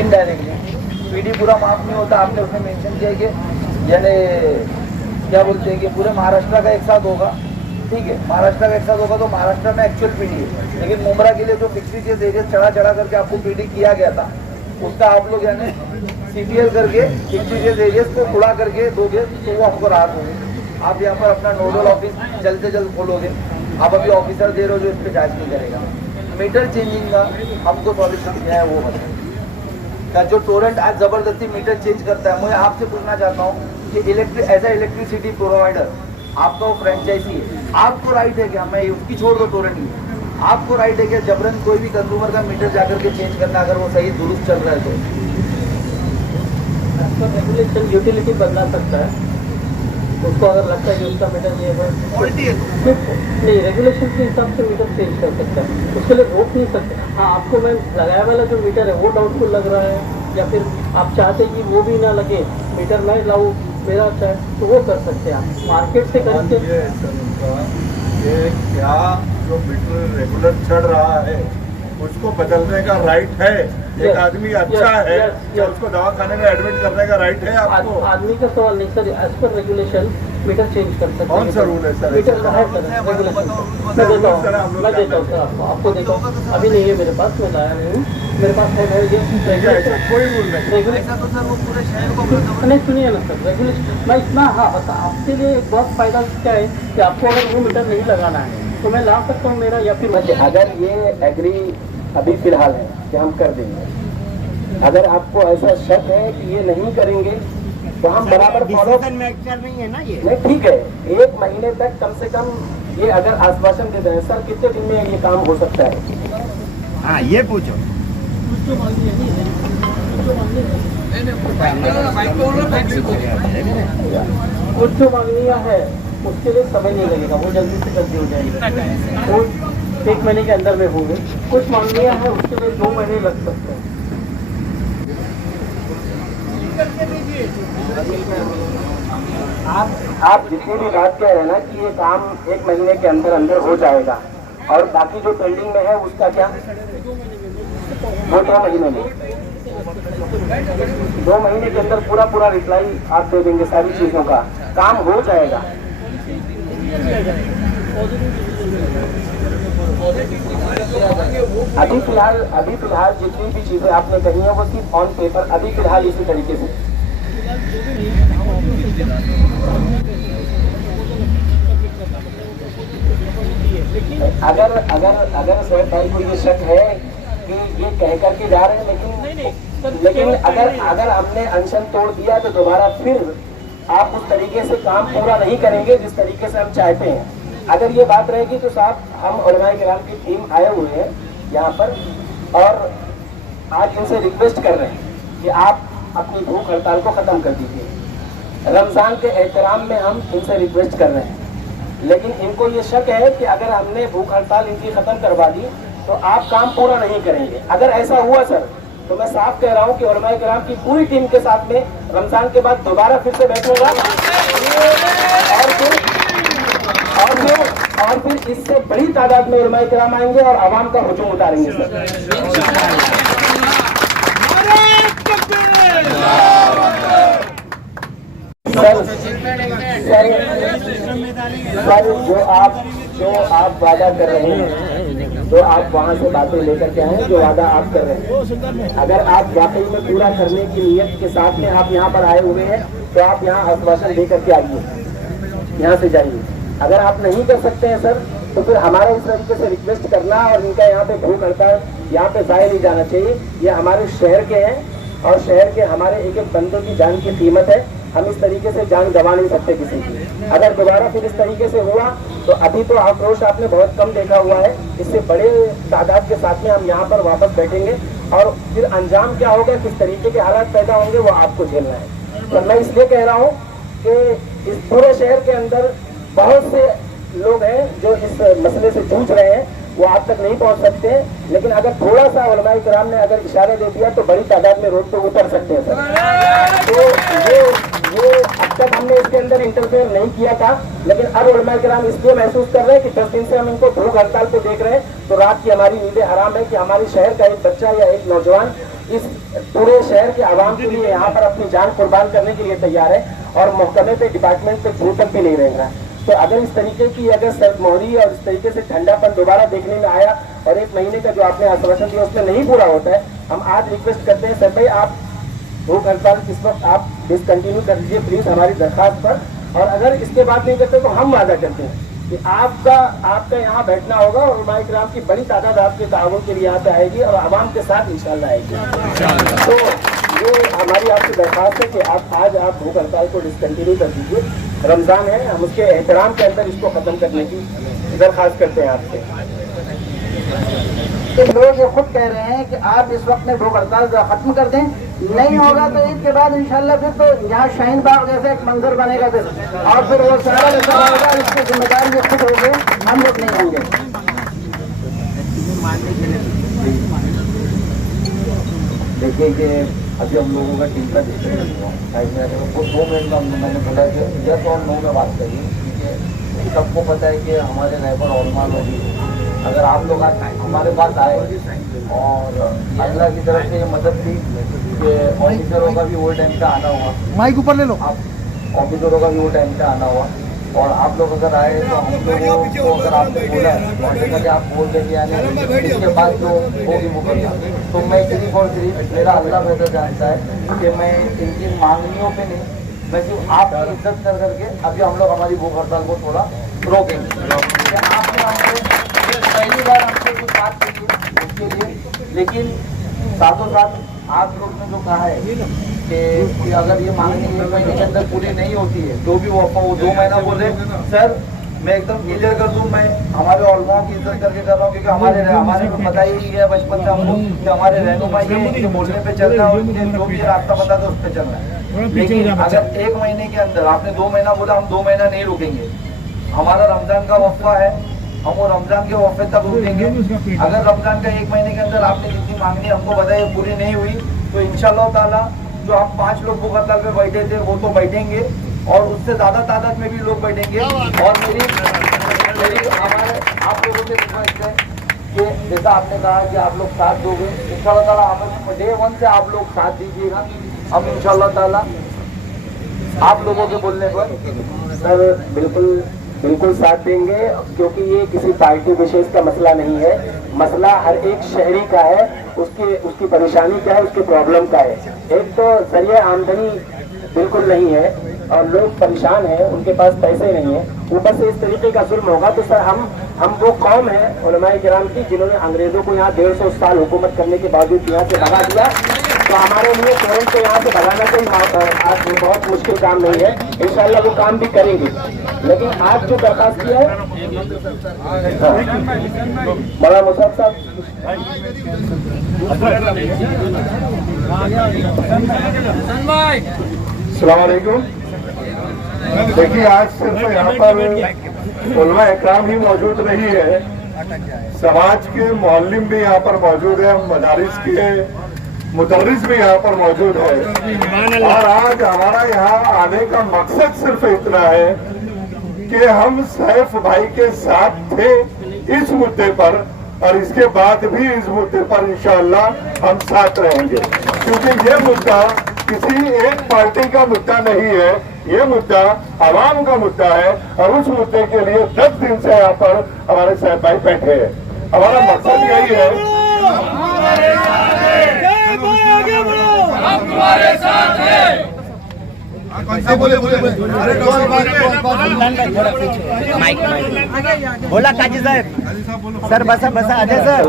Indirectly PD पूरा माफ नहीं होता। आपने उसमें मेंशन किया कि यानी क्या बोलते हैं कि पूरे महाराष्ट्र का एक साथ होगा, ठीक है, महाराष्ट्र का एक साथ होगा तो महाराष्ट्र में एक्चुअल पीडी है, लेकिन मुमरा के लिए जो फिक्सिटियस एरिया चढ़ा करके आपको पीडी किया गया था उसका आप लोग यानी सीपीएल करके फिक्सिटियस एरियाज को उड़ा करके दोगे तो वो आपको राहत होगी। आप यहाँ पर अपना नोडल ऑफिस जल्द से जल्द खोलोगे। आप अभी ऑफिसर दे रहे हो जो इस पर जाँच नहीं करेगा। मीटर चेंजिंग का हमको सॉल्यूशन क्या है वो बताइए। का जो टोरेंट आज जबरदस्ती मीटर चेंज करता है, मैं आपसे पूछना चाहता हूँ कि एज ए इलेक्ट्रिसिटी प्रोवाइडर आपका वो फ्रेंचाइजी है, आपको राइट है क्या, मैं उसकी छोड़ दो टोरेंट की, आपको राइट है क्या जबरन कोई भी कंज्यूमर का मीटर जाकर के चेंज करना अगर वो सही दुरुस्त चल रहा है तो रेगुलेशन यूटिलिटी बदला सकता है, उसको अगर लगता है कि उसका मीटर ये है नहीं, रेगुलेशन के हिसाब से मीटर चेंज कर सकता है, उसके लिए रोक नहीं सकते। हाँ, आपको मैं लगाया वाला जो मीटर है वो डाउटफुल लग रहा है या फिर आप चाहते कि वो भी ना लगे, मीटर नहीं लाऊं मेरा अच्छा है तो वो कर सकते हैं आप मार्केट से खरीद के। ये क्या जो मीटर रेगुलर चढ़ रहा है उसको बदलने का राइट है? एक आदमी अच्छा है क्या उसको दवाखाने में एडमिट करने का राइट है आपको? आदमी का सवाल नहीं sir, as per regulation meter change कर सकते हैं। कौन सा रूल है सर? मीटर का है सर रेगुलेशन, मैं देता हूँ सर आपको देता हूँ, अभी नहीं है मेरे पास, मैं लाया नहीं हूँ, मेरे पास है ये कोई रूल नहीं। नहीं सुनिए ना सर, रेगुलेशन मैं इतना हाँ बता आपके लिए एक बहुत फायदा क्या है कि आपको अगर वो मीटर नहीं लगाना है तो मैं ला सकता हूँ मेरा, या फिर अगर ये एग्री अभी फिलहाल है कि हम कर देंगे, अगर आपको ऐसा शक है कि ये नहीं करेंगे तो हम बराबर फॉलो नहीं है ना ये नहीं, ठीक है, 1 महीने तक कम से कम ये अगर आश्वासन देते हैं सर कितने दिन में ये काम हो सकता है? हाँ ये पूछो। कुछ जो मांगनियाँ है उसके लिए समय नहीं लगेगा, वो जल्दी से जल्दी हो जाएगी, वो 1 महीने के अंदर में होंगे। कुछ मांगनियाँ है उसके लिए 2 महीने लग सकते हैं। आप जितनी भी बात कह रहे हैं ना कि ये काम 1 महीने के अंदर अंदर हो जाएगा और बाकी जो पेंडिंग में है उसका क्या, वो 2 महीने में, 2 महीने के अंदर पूरा रिप्लाई आप दे देंगे, सारी चीजों का काम हो जाएगा। अभी फिलहाल जितनी भी चीजें आपने कही हैं वो सिर्फ ऑन पेपर अभी फिलहाल इसी तरीके से। अगर सर भाई को ये शक है कि ये कह करके जा रहे हैं, लेकिन अगर हमने अनशन तोड़ दिया तो दोबारा फिर आप उस तरीके से काम पूरा नहीं करेंगे जिस तरीके से हम चाहते हैं। अगर ये बात रहेगी तो साहब हम उलमाए किराम की टीम आए हुए हैं यहाँ पर और आज इनसे रिक्वेस्ट कर रहे हैं कि आप अपनी भूख हड़ताल को ख़त्म कर दीजिए। रमज़ान के एहतराम में हम इनसे रिक्वेस्ट कर रहे हैं, लेकिन इनको ये शक है कि अगर हमने भूख हड़ताल इनकी ख़त्म करवा दी तो आप काम पूरा नहीं करेंगे। अगर ऐसा हुआ सर तो मैं साफ कह रहा हूँ कि उलमाए किराम की पूरी टीम के साथ में रमज़ान के बाद दोबारा फिर से बैठूंगा और फिर इससे बड़ी तादाद में उलमाए किराम आएंगे और आवाम का हुजूम उतारेंगे सर जो आप वादा कर रहे हैं, जो आप वहाँ से बातें लेकर के आए, जो वादा आप कर रहे हैं, अगर आप वाकई में पूरा करने की नीयत के साथ में आप यहाँ पर आए हुए हैं तो आप यहाँ आश्वासन दे करके आइए, यहाँ से जाइए। अगर आप नहीं कर सकते हैं सर तो फिर हमारा इस तरीके से रिक्वेस्ट करना और इनका यहाँ पे भूख हड़ताल यहाँ पे जाया नहीं जाना चाहिए। ये हमारे शहर के हैं और शहर के हमारे एक एक बंदे की जान की कीमत है, हम इस तरीके से जान गंवा नहीं सकते किसी की। अगर दोबारा फिर इस तरीके से हुआ तो अभी तो आक्रोश आपने बहुत कम देखा हुआ है, इससे बड़े तादाद के साथ में हम यहाँ पर वापस बैठेंगे और फिर अंजाम क्या होगा, किस तरीके के हालात पैदा होंगे वो आपको झेलना है। तो मैं इसलिए कह रहा हूँ कि इस पूरे शहर के अंदर बहुत से लोग हैं जो इस मसले से जूझ रहे हैं, वो आप तक नहीं पहुंच सकते हैं, लेकिन अगर थोड़ा सा उलमाए किराम ने अगर इशारे दे दिया तो बड़ी तादाद में रोड पे उतर सकते हैं सर। तो ये अब तक हमने इसके अंदर इंटरफेयर नहीं किया था, लेकिन अब उलमाए किराम इसलिए महसूस कर रहे हैं कि 10 दिन से हम इनको भूख हड़ताल पे देख रहे हैं तो रात की हमारी नींदें हराम है कि हमारे शहर का एक बच्चा या एक नौजवान इस पूरे शहर के आवाम के लिए यहाँ पर अपनी जान कुर्बान करने के लिए तैयार है और महकमे पे डिपार्टमेंट पे छू तक भी नहीं रहेगा। तो अगर इस तरीके की अगर सर्दमोहरी और इस तरीके से ठंडापन दोबारा देखने में आया और 1 महीने का जो आपने आश्वासन दिया उसमें नहीं पूरा होता है, हम आज रिक्वेस्ट करते हैं सर भाई आप भूख हड़ताल इस वक्त आप डिसकंटिन्यू कर दीजिए प्लीज हमारी दरखास्त पर, और अगर इसके बाद नहीं करते तो हम वादा करते हैं कि आपका यहाँ बैठना होगा और उलमाए किराम की बड़ी तादाद आपके ताउन के लिए यहाँ पे आएगी और आवाम के साथ इंशाल्लाह आएगी। तो ये हमारी आपसे दरख्वास्त है कि आप भूख हड़ताल को डिसकंटिन्यू कर दीजिए। रमजान है, हम उसके एहतराम के अंदर इसको खत्म करने की दरख्वास्त करते हैं आपसे। तो लोग ये खुद कह रहे हैं कि आप इस वक्त में भूख हड़ताल खत्म कर दें, नहीं होगा तो ईद के बाद इंशाल्लाह फिर तो यहाँ शाहीन बाग जैसे एक मंजर बनेगा फिर, और फिर वो सारा ऐसा होगा, इसके जिम्मेदार ये खुद होंगे, हम लोग नहीं होंगे। देखिए कि अभी हम लोगों का टीम का डिसीजन हुआ 2 मिनट में मैंने बोला कि यस और नो में बात करिए, क्योंकि सबको पता है कि हमारे रहबर औरमान होगी, अगर आप लोग आज हमारे पास आए और अल्लाह की तरफ से ये मदद थी कि ऑफिसरों का भी वो टाइम पे आना हुआ, माइक ऊपर ले लो, आप ऑफिसरों का भी वो टाइम पे आना हुआ और आप लोग अगर आए तो हम लोगों को अगर आपने बोला है आप बोल देंगे यानी इसके बाद जो होगी वो करना, तो मैं सिर्फ और सिर्फ मेरा अल्लाह बेहतर जानता है कि मैं इनकी मांगनियों पे नहीं, मैं सिर्फ आपकी इज्जत कर करके अभी हम लोग हमारी भूख हड़ताल को थोड़ा रोकेंगे। आपने हमसे पहली बार हमसे कुछ बात की उसके लिए, लेकिन साथों साथ आप लोग ने जो कहा है कि अगर ये मांगनी 1 महीने के अंदर पूरी नहीं होती है तो भी वो 2 महीना बोले, सर मैं एकदम क्लियर कर दूं, मैं हमारे उलमाओं की इज्जत करके कर रहा हूँ, क्योंकि हमारे को पता ही है बचपन से हमको कि हमारे रहनुमा ये बोलने पे चलना है और जो भी रास्ता बता दो उस पर चलना है। लेकिन अगर 1 महीने के अंदर आपने 2 महीना बोला, हम 2 महीना नहीं रुकेंगे, हमारा रमजान का वफ़ा है, हम वो रमजान के वफ़े तक रुकेंगे। अगर रमजान का 1 महीने के अंदर आपने जितनी मांगनी हमको बताई पूरी नहीं हुई तो इंशाअल्लाह ताला जो हम 5 लोग भूख हड़ताल पे बैठे थे वो तो बैठेंगे और उससे ज़्यादा तादाद में भी लोग बैठेंगे। और मेरी हमारे आप लोगों से रिक्वेस्ट है कि जैसा आपने कहा कि आप लोग साथ दोगे, इंशाअल्लाह ताला हम डे 1 से आप लोग साथ दीजिएगा, हम इंशाअल्लाह ताला आप लोगों के बोलने पर सर बिल्कुल साथ देंगे, क्योंकि ये किसी पार्टी विशेष का मसला नहीं है, मसला हर एक शहरी का है, उसकी परेशानी क्या है, उसकी प्रॉब्लम का है। एक तो जरिए आमदनी बिल्कुल नहीं है और लोग परेशान हैं, उनके पास पैसे नहीं है, ऊपर से इस तरीके का जुल्म होगा तो सर हम वो कौम है उलमाए किराम की जिन्होंने अंग्रेजों को यहाँ 150 साल हुकूमत करने के बावजूद यहाँ से भगा दिया, तो हमारे लिए पेरेंट्स को यहाँ से भगाना कोई आज बहुत मुश्किल काम नहीं है, इंशाल्लाह वो काम भी करेंगे। लेकिन आज जो दरखास्त किया है मौलाना मुशर्रफ साहब, अस्सलाम वालेकुम। देखिए आज सिर्फ यहाँ पर उलमा इकराम ही मौजूद नहीं है, समाज के मौलिम भी यहाँ पर मौजूद है, मदारिस के मुदर्रिस भी यहाँ पर मौजूद है। और आज हमारा यहाँ आने का मकसद सिर्फ इतना है कि हम सैफ भाई के साथ थे इस मुद्दे पर और इसके बाद भी इस मुद्दे पर इंशाअल्लाह हम साथ रहेंगे, क्योंकि ये मुद्दा किसी एक पार्टी का मुद्दा नहीं है, ये मुद्दा आवाम का मुद्दा है और उस मुद्दे के लिए 10 दिन से यहाँ पर हमारे सैफ भाई बैठे हैं। हमारा मकसद यही है, हम तुम्हारे साथ हैं। बोला काजी साहब, सर बसा अजय सर,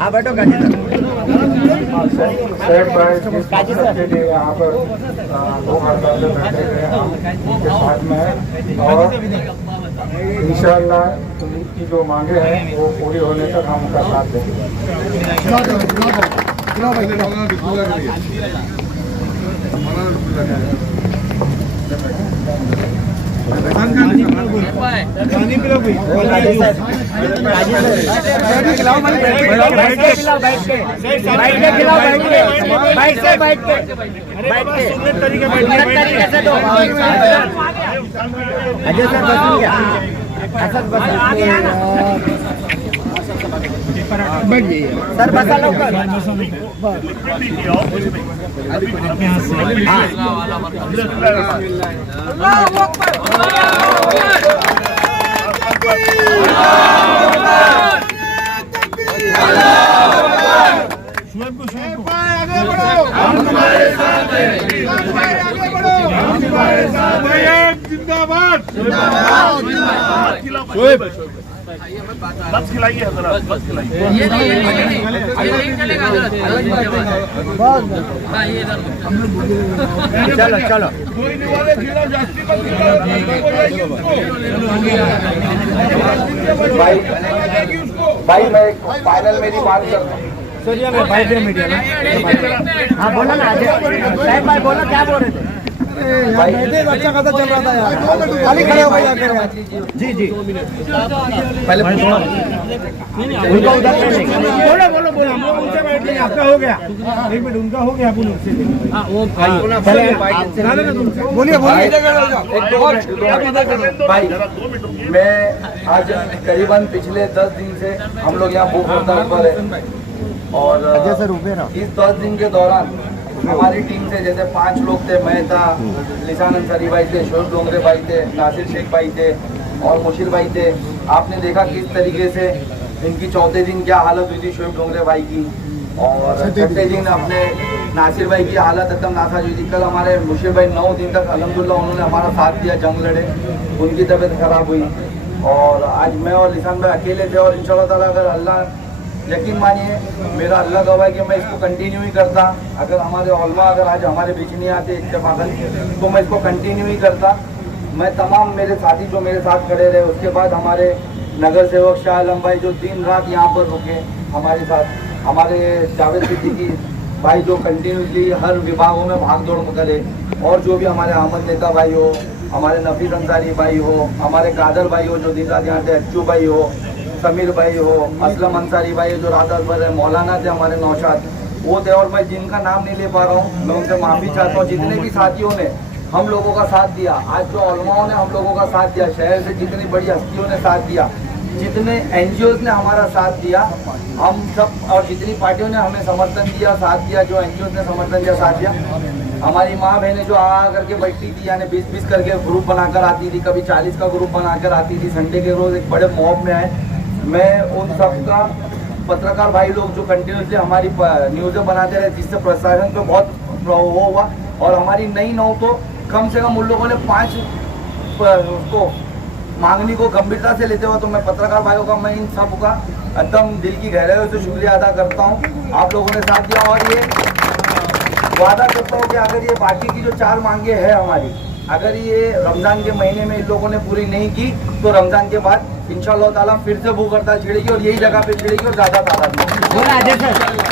हाँ बैठो काजी काजी सर के लिए यहाँ पर भूख हड़ताल पे बैठे हुए हम उनके साथ में, और इंशाअल्लाह उनकी जो मांगे हैं वो पूरी होने तक हम उनका साथ देंगे। अजय सर सर बसा लवकर बस खिलाइए बस खिलाइए। चलो चलो भाई मैं फाइनल मेरी बात करता हूँ। सूर्या में भाई मीडिया ना हाँ बोला ना अजय साहब भाई बोला क्या बोल रहे थे अच्छा खासा चल रहा था यार खाली खड़े हो गए जाकर जी जी पहले उनका उधर बोलो बोलो बोलो हम लोग उनसे बैठ लेंगे आपका हो गया एक मिनट उनका हो गया अपन उससे वो भाई बोलिए बोलिए भाई मैं आज करीबन पिछले 10 दिन से हम लोग यहाँ भूख हड़ताल पर है और इस 10 दिन के दौरान हमारी टीम से जैसे 5 लोग थे, मैं था, लिसान अंसारी भाई थे, शोएब डोंगरे भाई थे, नासिर शेख भाई थे और मुशीर भाई थे। आपने देखा किस तरीके से इनकी चौथे दिन क्या हालत हुई थी शोएब डोंगरे भाई की और छठे दिन अपने नासिर भाई की हालत एकदम नासाज हुई थी। कल हमारे मुशीर भाई 9 दिन तक अल्हम्दुलिल्लाह उन्होंने हमारा साथ दिया, जंग लड़े, उनकी तबीयत खराब हुई और आज मैं और लिसान भाई अकेले थे और इंशाल्लाह ताला अगर अल्लाह यकीन मानिए मेरा अल्लाह गवाह है कि मैं इसको कंटिन्यू ही करता। अगर हमारे उलमा अगर आज हमारे बीच नहीं आते इत्तेफाकन तो मैं इसको कंटिन्यू ही करता। मैं तमाम मेरे साथी जो मेरे साथ खड़े रहे, उसके बाद हमारे नगर सेवक शाह आलम भाई जो दिन रात यहाँ पर रुके हमारे साथ, हमारे जावेद सिद्दीकी भाई जो कंटिन्यूसली हर विभागों में भाग दौड़ करे और जो भी हमारे अहमद नेता भाई हो, हमारे नफीस अंसारी भाई हो, हमारे कादर भाई हो जो दिन रात यहाँ थे, अच्छू भाई हो, समीर भाई हो, असलम अंसारी भाई जो रात पर है, मौलाना थे हमारे नौशाद वो थे और मैं जिनका नाम नहीं ले पा रहा हूँ मैं उनसे माफ़ी चाहता हूँ। जितने भी साथियों ने हम लोगों का साथ दिया, आज जो उलमाओं ने हम लोगों का साथ दिया, शहर से जितनी बड़ी हस्तियों ने साथ दिया, जितने NGOs ने हमारा साथ दिया, हम सब और जितनी पार्टियों ने हमें समर्थन दिया, साथ दिया, जो NGOs ने समर्थन दिया, साथ दिया, हमारी माँ बहनें जो आ करके बैठती थी यानी 20-20 करके ग्रुप बनाकर आती थी, कभी 40 का ग्रुप बनाकर आती थी, संडे के रोज़ एक बड़े मॉब में आए। मैं उन सब का पत्रकार भाई लोग जो कंटिन्यूसली हमारी न्यूज़ें बनाते रहे जिससे प्रशासन पे बहुत वो हुआ और हमारी नई नौ तो कम से कम उन लोगों ने 5 उसको मांगनी को गंभीरता से लेते हुए तो मैं पत्रकार भाइयों का मैं इन सब का एकदम दिल की गहराइयों से शुक्रिया अदा करता हूँ। आप लोगों ने साथ दिया और ये वादा करता हूँ कि अगर ये बाकी की जो 4 मांगे हैं हमारी, अगर ये रमज़ान के महीने में इन लोगों ने पूरी नहीं की तो रमज़ान के बाद इंशाअल्लाह ताला फिर से भूख हड़ताल छिड़ेगी और यही जगह पे छिड़ेगी और ज़्यादा तादाद में।